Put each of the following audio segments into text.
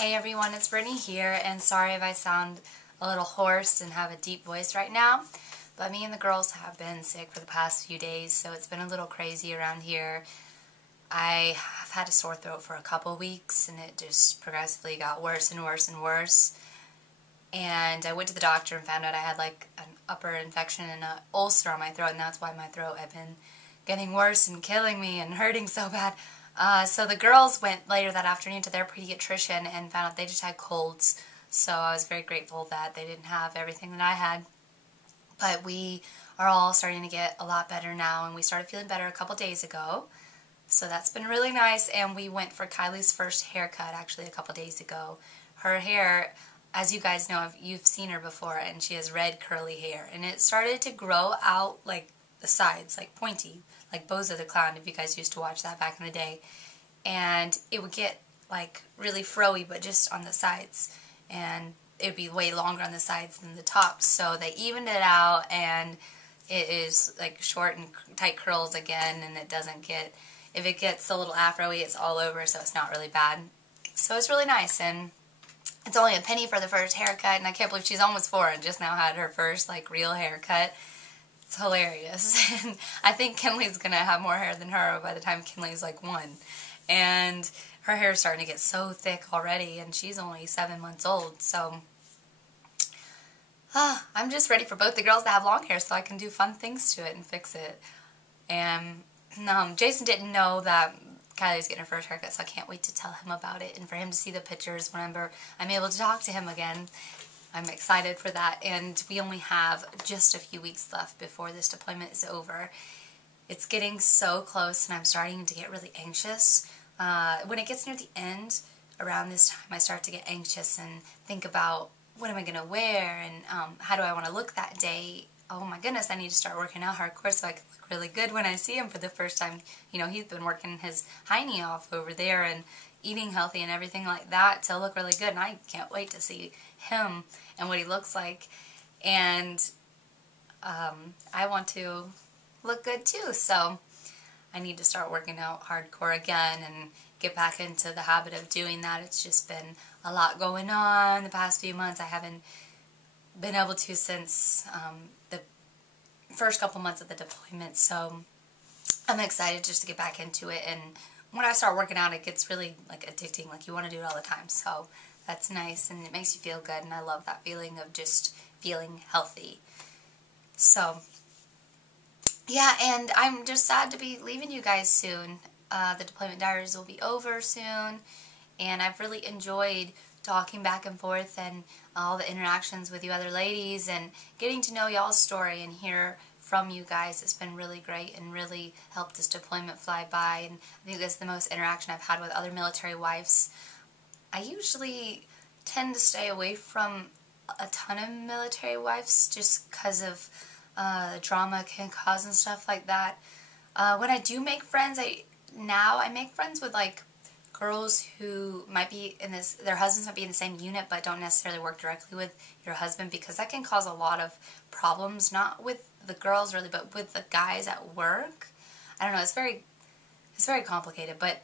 Hey everyone, it's Brittany here, and sorry if I sound a little hoarse and have a deep voice right now, but me and the girls have been sick for the past few days, so it's been a little crazy around here. I have had a sore throat for a couple weeks, and it just progressively got worse and worse and worse. And I went to the doctor and found out I had like an upper infection and an ulcer on my throat, and that's why my throat had been getting worse and killing me and hurting so bad. So the girls went later that afternoon to their pediatrician and found out they just had colds. So I was very grateful that they didn't have everything that I had. But we are all starting to get a lot better now, and we started feeling better a couple days ago. So that's been really nice, and we went for Kylie's first haircut actually a couple days ago. Her hair, as you guys know, you've seen her before, and she has red curly hair, and it started to grow out like the sides, like pointy, like Bozo the Clown, if you guys used to watch that back in the day. And it would get like really froey, but just on the sides, and it would be way longer on the sides than the tops. So they evened it out, and it is like short and tight curls again, and it doesn't get, if it gets a little afro-y, it's all over, so it's not really bad. So it's really nice, and it's only a penny for the first haircut, and I can't believe she's almost 4 and just now had her first like real haircut. It's hilarious. And I think Kinley's going to have more hair than her by the time Kinley's like 1. And her hair is starting to get so thick already, and she's only 7 months old. So I'm just ready for both the girls to have long hair so I can do fun things to it and fix it. And Jason didn't know that Kylie was getting her first haircut, so I can't wait to tell him about it and for him to see the pictures whenever I'm able to talk to him again. I'm excited for that, and we only have just a few weeks left before this deployment is over. It's getting so close, and I'm starting to get really anxious. When it gets near the end, around this time, I start to get anxious and think about what am I going to wear, and how do I want to look that day. Oh my goodness, I need to start working out hardcore so I can look really good when I see him for the first time. You know, he's been working his hiney off over there and eating healthy and everything like that to look really good, and I can't wait to see him and what he looks like. And I want to look good too, so I need to start working out hardcore again and get back into the habit of doing that. It's just been a lot going on the past few months. I haven't been able to since the first couple months of the deployment, so I'm excited just to get back into it. And when I start working out, it gets really like addicting, like you want to do it all the time, so that's nice, and it makes you feel good, and I love that feeling of just feeling healthy. So yeah, and I'm just sad to be leaving you guys soon. The deployment diaries will be over soon, and I've really enjoyed talking back and forth and all the interactions with you other ladies and getting to know y'all's story and hear from you guys. It's been really great and really helped this deployment fly by, and I think this is the most interaction I've had with other military wives. I usually tend to stay away from a ton of military wives just because of the drama it can cause and stuff like that. When I do make friends, I make friends with like girls who might be in this, their husbands might be in the same unit but don't necessarily work directly with your husband, because that can cause a lot of problems, not with the girls really, but with the guys at work. I don't know, it's very complicated, but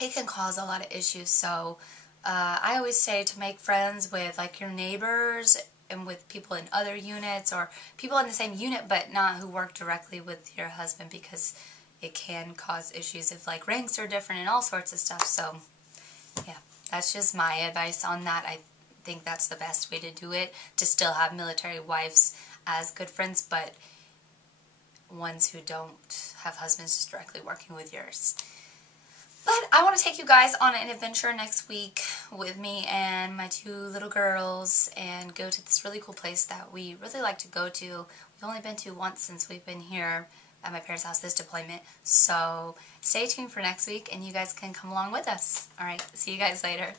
it can cause a lot of issues. So I always say to make friends with like your neighbors and with people in other units or people in the same unit but not who work directly with your husband, because it can cause issues if like ranks are different and all sorts of stuff. So yeah, that's just my advice on that. I think that's the best way to do it, to still have military wives as good friends, but ones who don't have husbands just directly working with yours. But I want to take you guys on an adventure next week with me and my 2 little girls and go to this really cool place that we really like to go to. We've only been to once since we've been here at my parents' house this deployment. So stay tuned for next week, and you guys can come along with us. Alright, see you guys later.